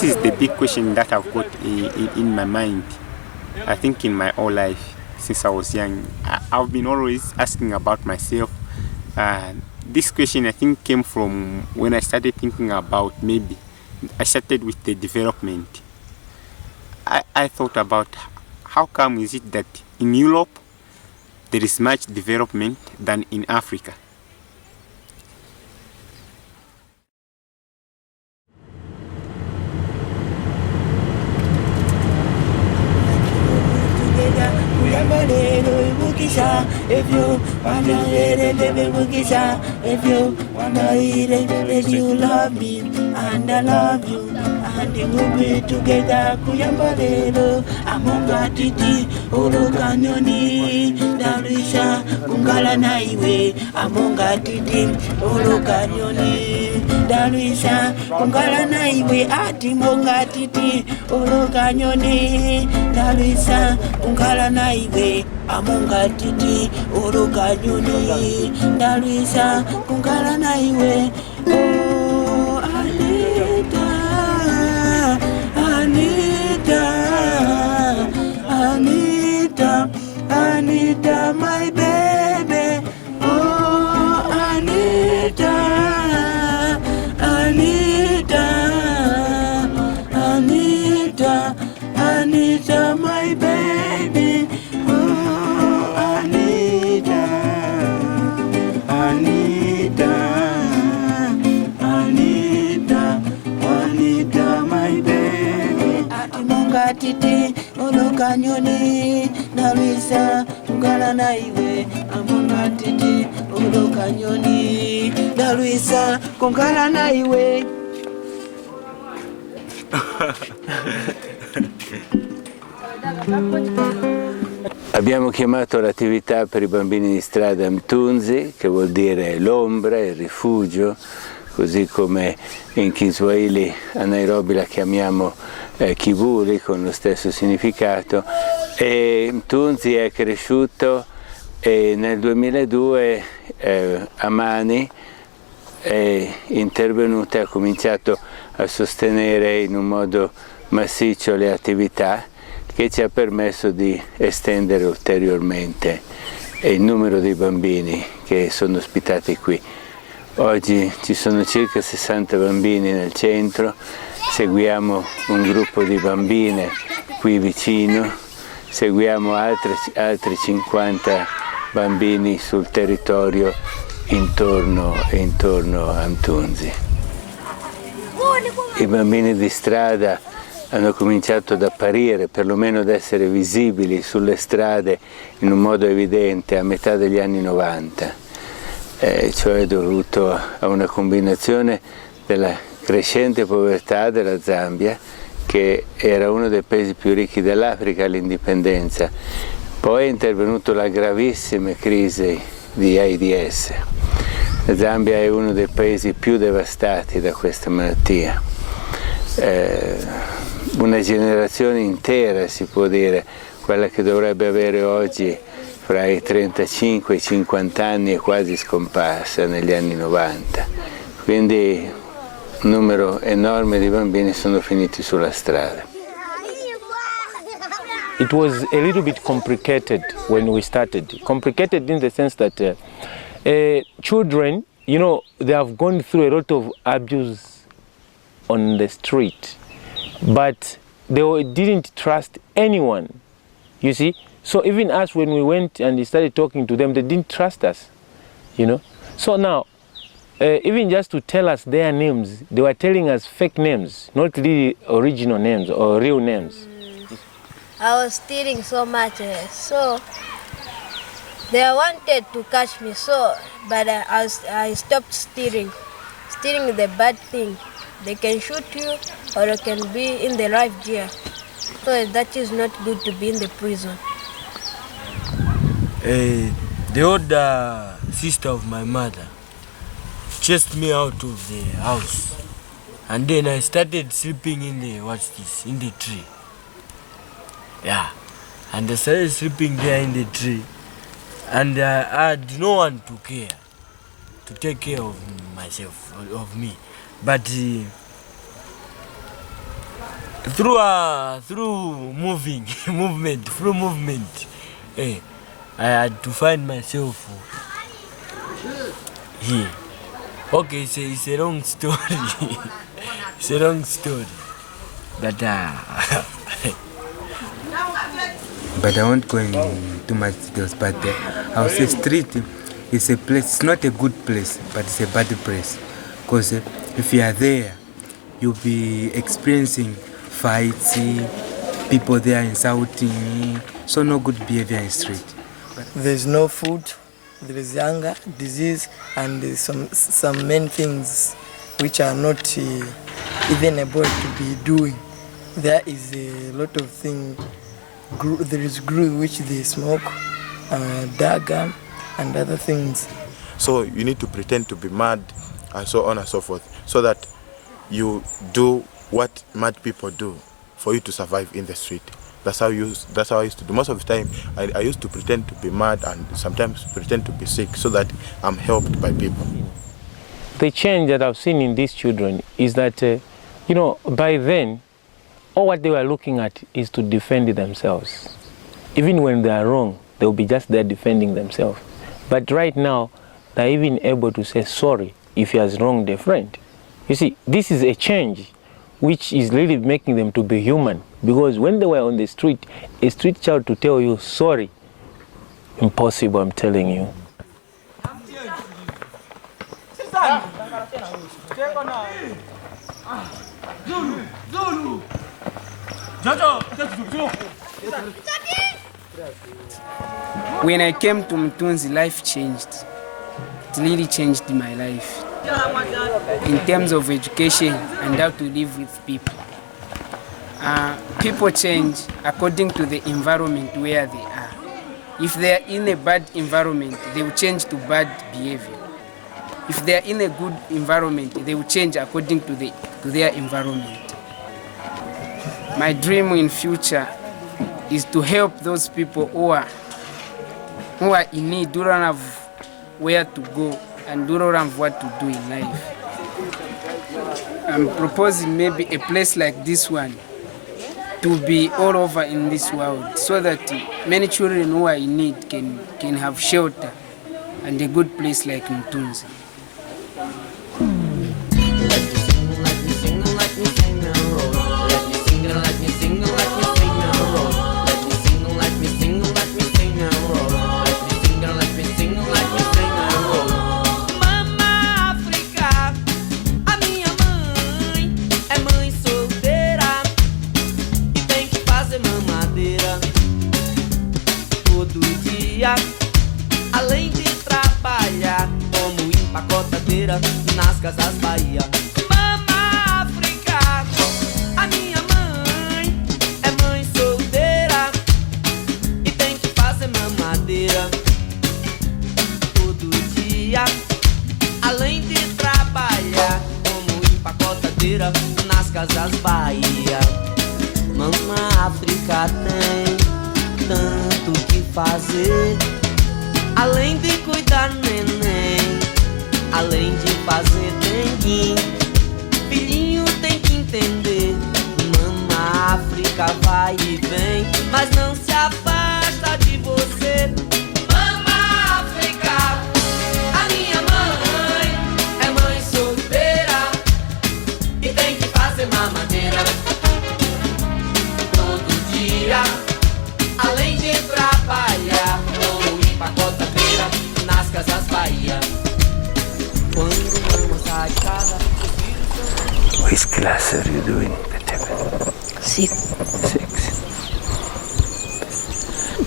This is the big question that I've got in my mind. I think in my whole life since I was young, I've been always asking about myself. This question I think came from when I started thinking about maybe I started with the development. I thought about how come is it that in Europe there is much development than in Africa. If you wanna hear it, if you wanna eat it, you love me and I love you, and we'll be together. Kuyambalelo, amonga titi, olo kanyoni, darisha, kungala na iwe, amonga titi, olo kanyoni, darisha, kungala na iwe, ati monga titi, olo kanyoni, darisha, kungala na iwe. Amonga titi uruka nyoni Darisa kungala na iwe. Oh Anita, Anita, Anita, Anita my baby. Oh Anita, Anita, Anita, Anita my baby. Titi, oloka nyoni, Darisa, kungala na iwe, amonga titi, oloka nyoni, Darisa, kungala na iwe. Abbiamo chiamato l'attività per i bambini di strada Mthunzi, che vuol dire l'ombra, il rifugio, così come in Kiswahili a Nairobi la chiamiamo Kivuli, con lo stesso significato. E Mthunzi è cresciuto e nel 2002 Amani è intervenuta e ha cominciato a sostenere in un modo massiccio le attività, che ci ha permesso di estendere ulteriormente il numero di bambini che sono ospitati qui. Oggi ci sono circa 60 bambini nel centro, seguiamo un gruppo di bambine qui vicino, seguiamo altri 50 bambini sul territorio intorno a Mthunzi. I bambini di strada hanno cominciato ad apparire, perlomeno ad essere visibili sulle strade in un modo evidente a metà degli anni 90, cioè dovuto a una combinazione della crescente povertà della Zambia, che era uno dei paesi più ricchi dell'Africa all'indipendenza. Poi è intervenuta la gravissima crisi di AIDS. La Zambia è uno dei paesi più devastati da questa malattia. Una generazione intera, si può dire, quella che dovrebbe avere oggi fra i 35 e i 50 anni, è quasi scomparsa negli anni 90. Quindi un numero enorme di bambini sono finiti sulla strada. It was a little bit complicated when we started. Complicated in the sense that children, you know, they have gone through a lot of abuse on the street, but they didn't trust anyone, you see. So even us, when we went and started talking to them, they didn't trust us, you know. So now, even just to tell us their names, they were telling us fake names, not really original names or real names. I was stealing so much, so they wanted to catch me, but I stopped stealing. Stealing is a bad thing. They can shoot you or you can be in the life jail. So that is not good to be in the prison. The older sister of my mother chased me out of the house, and then I started sleeping in the tree. Yeah, and I started sleeping there in the tree, and I had no one to take care of myself, of me. But Through movement, I had to find myself here. Okay, it's a long story. It's a long story. But but I won't go into too much details. But I would say street is a place. It's not a good place, but it's a bad place. Because if you are there, you'll be experiencing fights, people there insulting, so no good behavior in street. There's no food, there is hunger, disease, and some main things which are not even able to be doing. There is a lot of things. There is glue which they smoke, dagger, and other things. So you need to pretend to be mad, and so on and so forth, so that you do what mad people do for you to survive in the street. That's how I used to do. Most of the time, I used to pretend to be mad and sometimes pretend to be sick so that I'm helped by people. The change that I've seen in these children is that, by then, all what they were looking at is to defend themselves. Even when they are wrong, they'll be just there defending themselves. But right now, they're even able to say sorry if he has wronged a friend. You see, this is a change which is really making them to be human. Because when they were on the street, a street child to tell you sorry, impossible, I'm telling you. When I came to Mthunzi, life changed. It really changed my life. In terms of education and how to live with people. People change according to the environment where they are. If they are in a bad environment, they will change to bad behavior. If they are in a good environment, they will change according to their environment. My dream in future is to help those people who are in need, who don't have where to go, and who don't have what to do in life. I'm proposing maybe a place like this one to be all over in this world, so that many children who are in need can have shelter and a good place like Mthunzi. Além de trabalhar como empacotadeira nas casas Bahia. Mama África, a minha mãe é mãe solteira e tem que fazer mamadeira todo dia. Além de trabalhar como empacotadeira nas casas Bahia. Mama África tem tanto que fazer. Além de cuidar neném, além de fazer dengue, filhinho tem que entender. Mama África vai e vem, mas não se afasta de você. Mama África, a minha mãe é mãe solteira e tem que fazer mamadeira todo dia. Além de trabalhar como empacotadeira nas casas Bahia. Quando mama sai de casa, Which class are you doing? 6.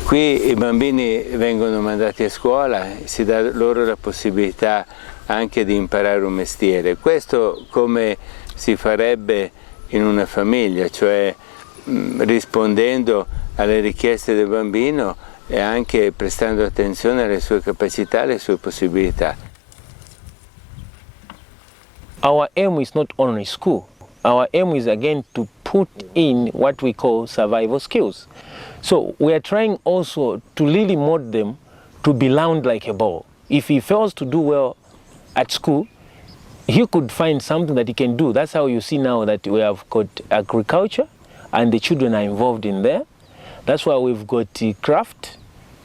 Qui i bambini vengono mandati a scuola, si dà loro la possibilità anche di imparare un mestiere. Questo come si farebbe in una famiglia, cioè rispondendo alle richieste del bambino e anche prestando attenzione alle sue capacità, alle sue possibilità. Our aim is not only school. Our aim is again to put in what we call survival skills. So we are trying also to really mold them to be round like a ball. If he fails to do well at school, he could find something that he can do. That's how you see now that we have got agriculture, and the children are involved in there. That's why we've got craft.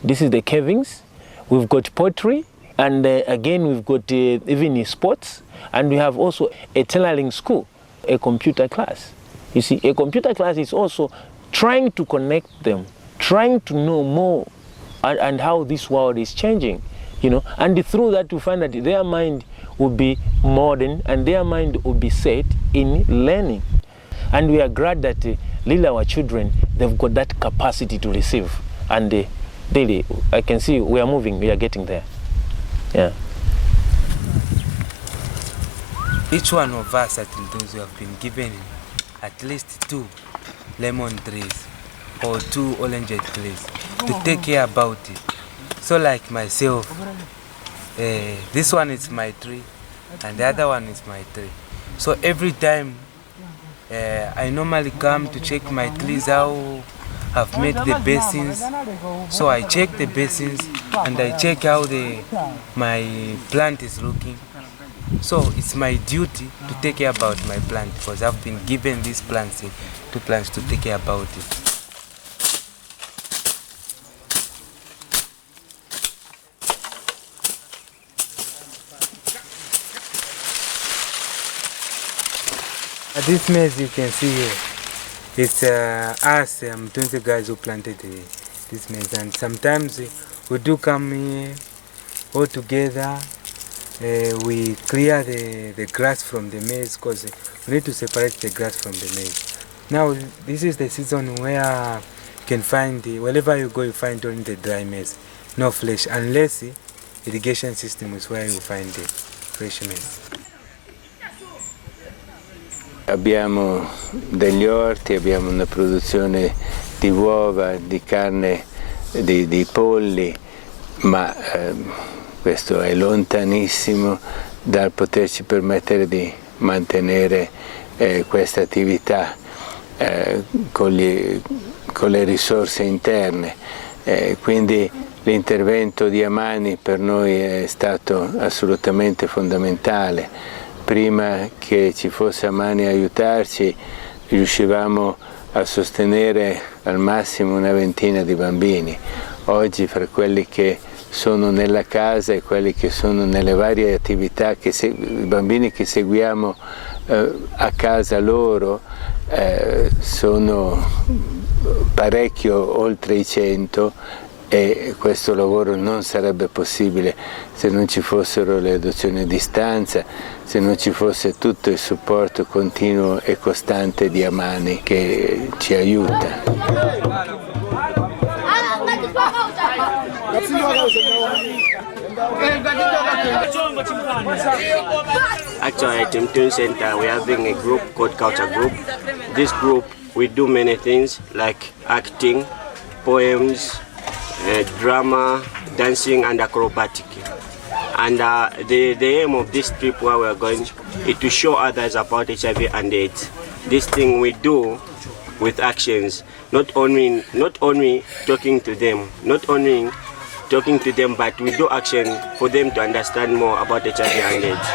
This is the cavings. We've got pottery, and again we've got even sports, and we have also a tailoring school, a computer class. You see, a computer class is also trying to connect them, trying to know more and how this world is changing, you know, and through that we find that their mind will be modern and their mind will be set in learning. And we are glad that really our children, they've got that capacity to receive, and daily I can see we are moving, we are getting there. Yeah. Each one of us at Mthunzi have been given at least 2 lemon trees or 2 orange trees to take care about it. So like myself, this one is my tree and the other one is my tree. So every time I normally come to check my trees, how I've made the basins. So I check the basins and I check how my plant is looking. So it's my duty to take care about my plant because I've been given these plants, 2 plants to take care about it. This maize you can see here, it's us Mthunzi guys who planted this maize, and sometimes we do come here all together. We clear the grass from the maize because we need to separate the grass from the maize. Now this is the season where you can find, wherever you go you find only the dry maize, no fresh, unless irrigation system is where you find the fresh maize. Abbiamo degli orti, abbiamo una produzione di uova, di carne, di polli, ma questo è lontanissimo dal poterci permettere di mantenere questa attività con le risorse interne. Quindi l'intervento di Amani per noi è stato assolutamente fondamentale. Prima che ci fosse Amani a aiutarci, riuscivamo a sostenere al massimo una ventina di bambini. Oggi fra quelli che sono nella casa e quelli che sono nelle varie attività, i bambini che seguiamo a casa loro sono parecchio oltre i 100, e questo lavoro non sarebbe possibile se non ci fossero le adozioni a distanza, se non ci fosse tutto il supporto continuo e costante di Amani che ci aiuta. Actually, at Mthunzi Centre, we're having a group called Culture Group. This group, we do many things like acting, poems, drama, dancing, and acrobatic. And the aim of this trip where we're going is to show others about HIV and AIDS. This thing we do with actions, not only talking to them, but we do action for them to understand more about HIV and AIDS.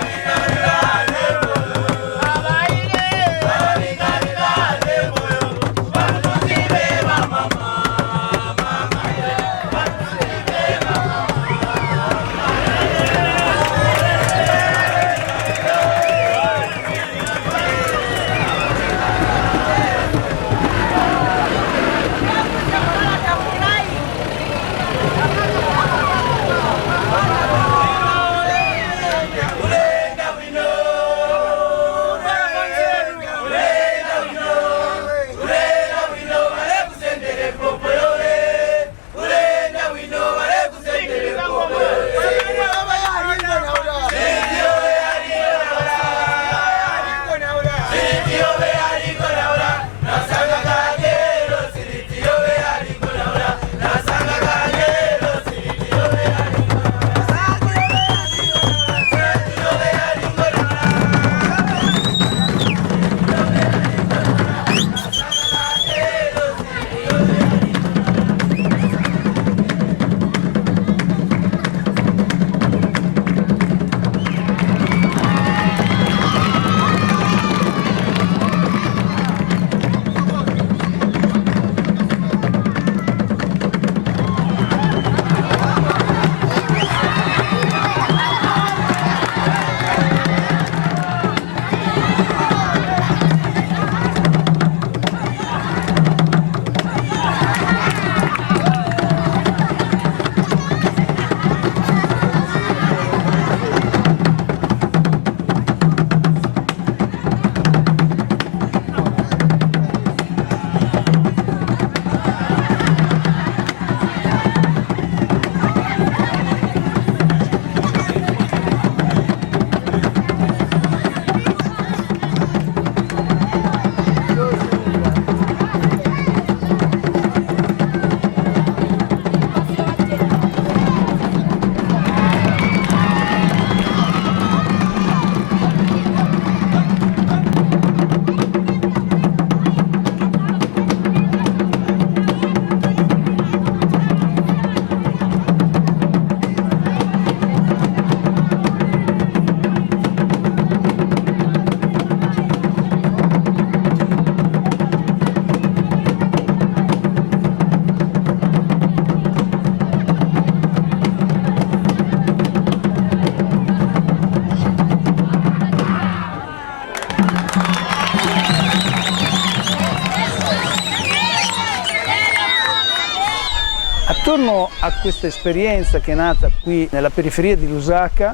Intorno a questa esperienza che è nata qui nella periferia di Lusaka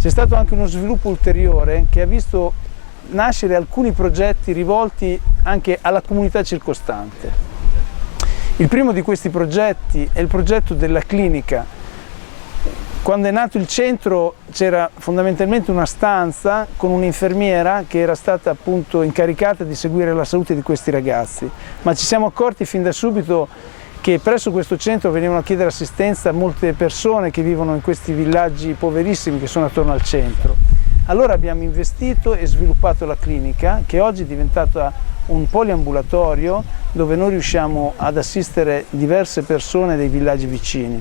c'è stato anche uno sviluppo ulteriore che ha visto nascere alcuni progetti rivolti anche alla comunità circostante. Il primo di questi progetti è il progetto della clinica. Quando è nato il centro c'era fondamentalmente una stanza con un'infermiera che era stata appunto incaricata di seguire la salute di questi ragazzi, ma ci siamo accorti fin da subito che presso questo centro venivano a chiedere assistenza a molte persone che vivono in questi villaggi poverissimi che sono attorno al centro. Allora abbiamo investito e sviluppato la clinica, che oggi è diventata un poliambulatorio dove noi riusciamo ad assistere diverse persone dei villaggi vicini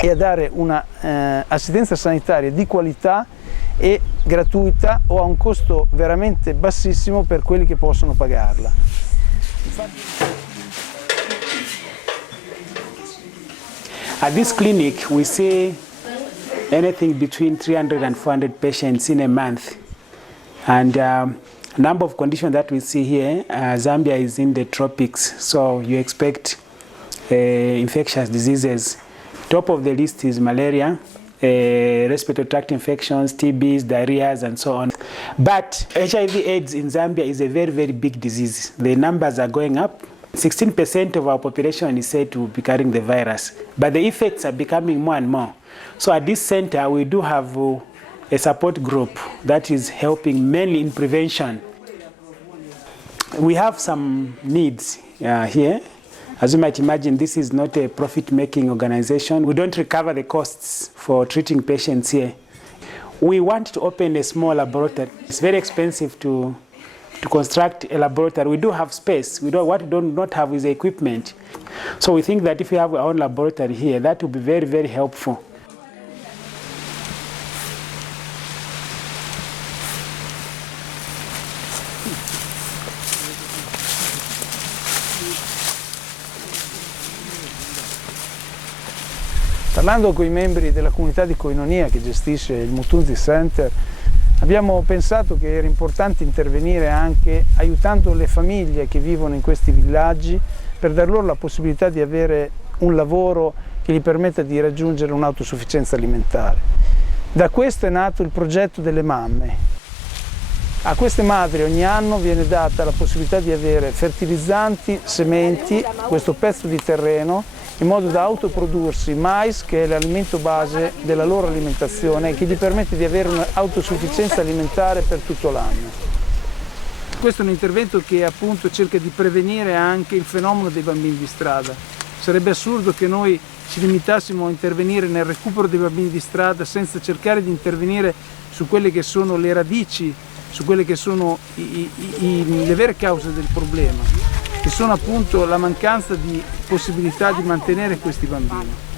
e a dare una assistenza sanitaria di qualità e gratuita o a un costo veramente bassissimo per quelli che possono pagarla. At this clinic, we see anything between 300 and 400 patients in a month. And number of conditions that we see here, Zambia is in the tropics, so you expect infectious diseases. Top of the list is malaria, respiratory tract infections, TBs, diarrheas, and so on. But HIV/AIDS in Zambia is a very, very big disease. The numbers are going up. 16% of our population is said to be carrying the virus, but the effects are becoming more and more. So at this center, we do have a support group that is helping mainly in prevention. We have some needs here. As you might imagine, this is not a profit-making organization. We don't recover the costs for treating patients here. We want to open a small laboratory. It's very expensive to construct a laboratory. We do have space. What we do not have is equipment. So we think that if we have our own laboratory here, that will be very, very helpful. Parlando con i membri della comunità di koinonia che gestisce il Mthunzi Centre, abbiamo pensato che era importante intervenire anche aiutando le famiglie che vivono in questi villaggi per dar loro la possibilità di avere un lavoro che gli permetta di raggiungere un'autosufficienza alimentare. Da questo è nato il progetto delle mamme. A queste madri ogni anno viene data la possibilità di avere fertilizzanti, sementi, questo pezzo di terreno, in modo da autoprodursi mais, che è l'alimento base della loro alimentazione e che gli permette di avere un'autosufficienza alimentare per tutto l'anno. Questo è un intervento che appunto cerca di prevenire anche il fenomeno dei bambini di strada. Sarebbe assurdo che noi ci limitassimo a intervenire nel recupero dei bambini di strada senza cercare di intervenire su quelle che sono le radici, su quelle che sono le vere cause del problema, che sono appunto la mancanza di possibilità di mantenere questi bambini.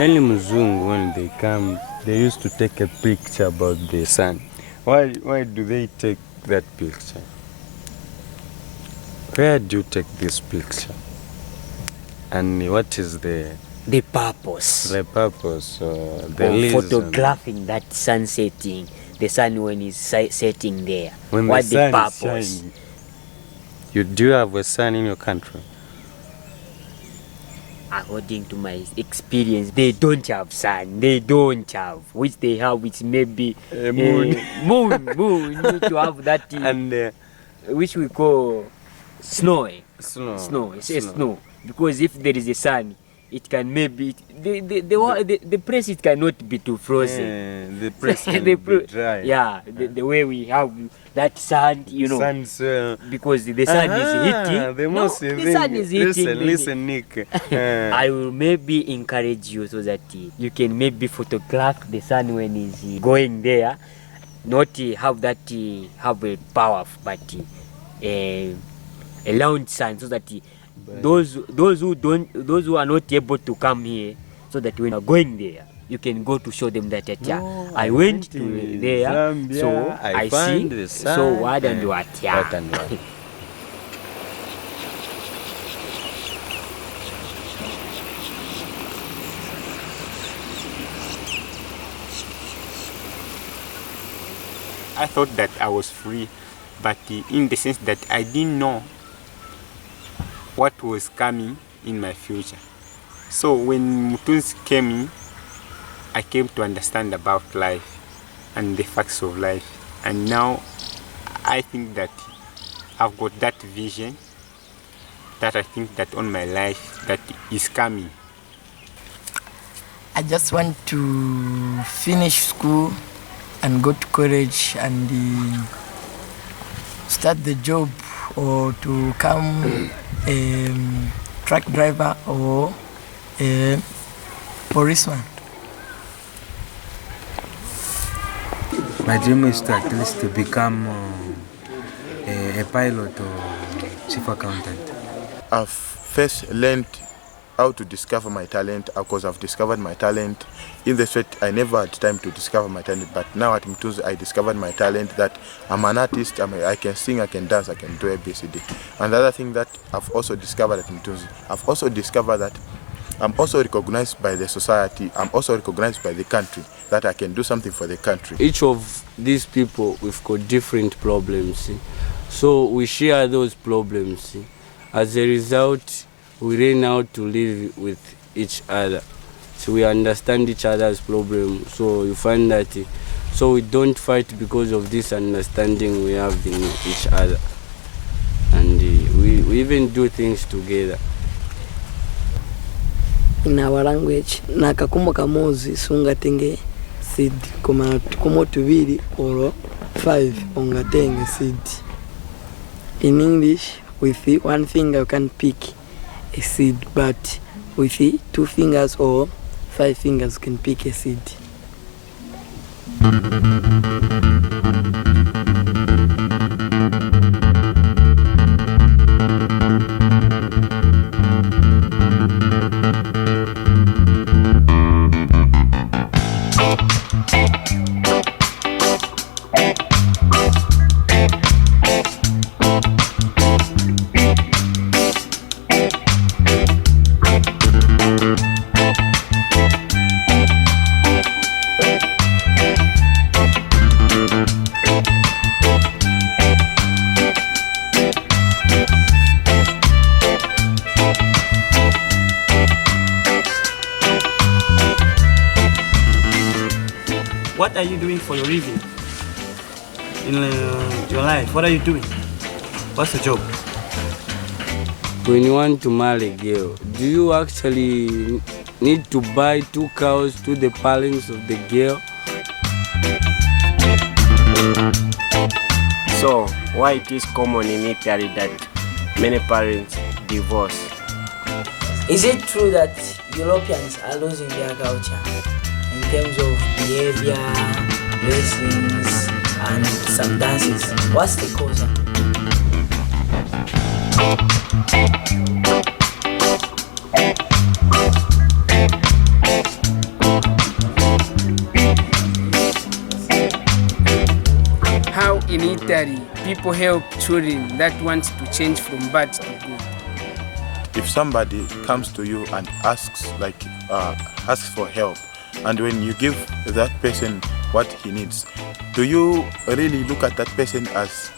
Early Mzungu, when they come, they used to take a picture about the sun. Why do they take that picture? Where do you take this picture? And what is the purpose? The purpose, the of reason. photographing that sun setting, the sun when it's setting there? When what the sun purpose? is shining. You do have a sun in your country? According to my experience, they don't have sun. They don't have. Which they have, which maybe moon. moon. You need to have that and which we call snow. Snow. It's a snow. Because if there is a sun, it can maybe the place it cannot be too frozen. The place can be dry. Yeah, the way we have that sand, you know. Because the sun is heating. The sun is heating. Listen, Nick. I will maybe encourage you so that you can maybe photograph the sun when it's going there. Not have that have a power, but a round sun, so that those who are not able to come here, so that when you are going there, you can go to show them that I went to there, Zambia, so I see the sun, so what and what. Yeah. What and what. I thought that I was free, but in the sense that I didn't know what was coming in my future. So when Mthunzi came in, I came to understand about life and the facts of life. And now I think that I've got that vision, that I think that on my life that is coming. I just want to finish school and go to college and start the job, or to become a truck driver or a policeman. My dream is to at least to become a pilot or chief accountant. I've first learned how to discover my talent, because I've discovered my talent. In the street, I never had time to discover my talent, but now at Mthunzi, I discovered my talent, that I'm an artist, I can sing, I can dance, I can do ABCD. And the other thing that I've also discovered at Mthunzi, I've also discovered that I'm also recognized by the society, I'm also recognized by the country, that I can do something for the country. Each of these people, we've got different problems. So we share those problems. As a result, we learn how to live with each other. So we understand each other's problems. So you find that, so we don't fight because of this understanding we have in each other. And we even do things together. In our language, nakakumo kamozi sungatenge seed kumo tubiri or 5 ungatenge seed. In English, with one finger you can pick a seed, but with 2 fingers or 5 fingers you can pick a seed. What are you doing for your living in your life? What are you doing? What's the job? When you want to marry a girl, do you actually need to buy 2 cows to the parents of the girl? So, why it is common in Italy that many parents divorce? Is it true that Europeans are losing their culture in terms of behavior, dressings, and some dances? What's the cause? How in Italy people help children that want to change from bad to good? If somebody comes to you and asks for help, and when you give that person what he needs. Do you really look at that person as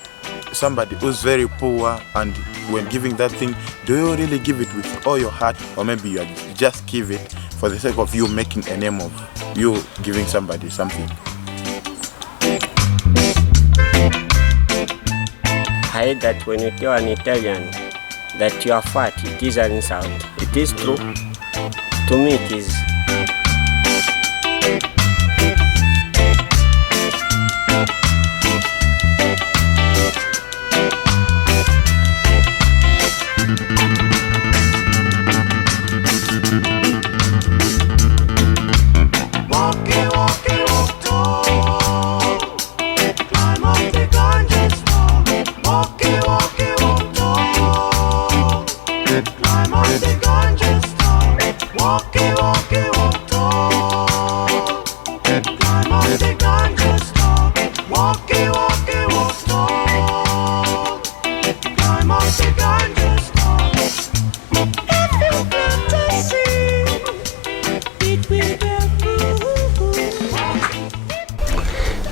somebody who's very poor, and when giving that thing, do you really give it with all your heart, or maybe you just give it for the sake of you making a name of you giving somebody something? I heard that when you tell an Italian that you are fat, it is an insult. It is true. To me, it is.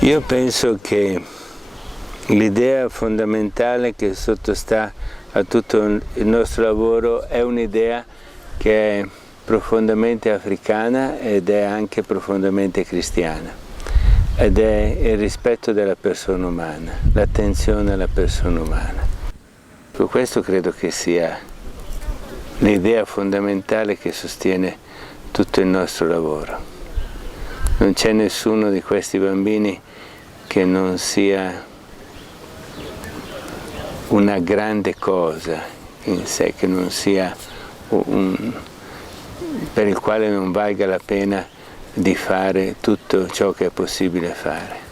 Io penso che l'idea fondamentale che sottostà a tutto il nostro lavoro è un'idea che è profondamente africana ed è anche profondamente cristiana, ed è il rispetto della persona umana, l'attenzione alla persona umana. Per questo credo che sia l'idea fondamentale che sostiene tutto il nostro lavoro. Non c'è nessuno di questi bambini che non sia una grande cosa in sé, che non sia per il quale non valga la pena di fare tutto ciò che è possibile fare.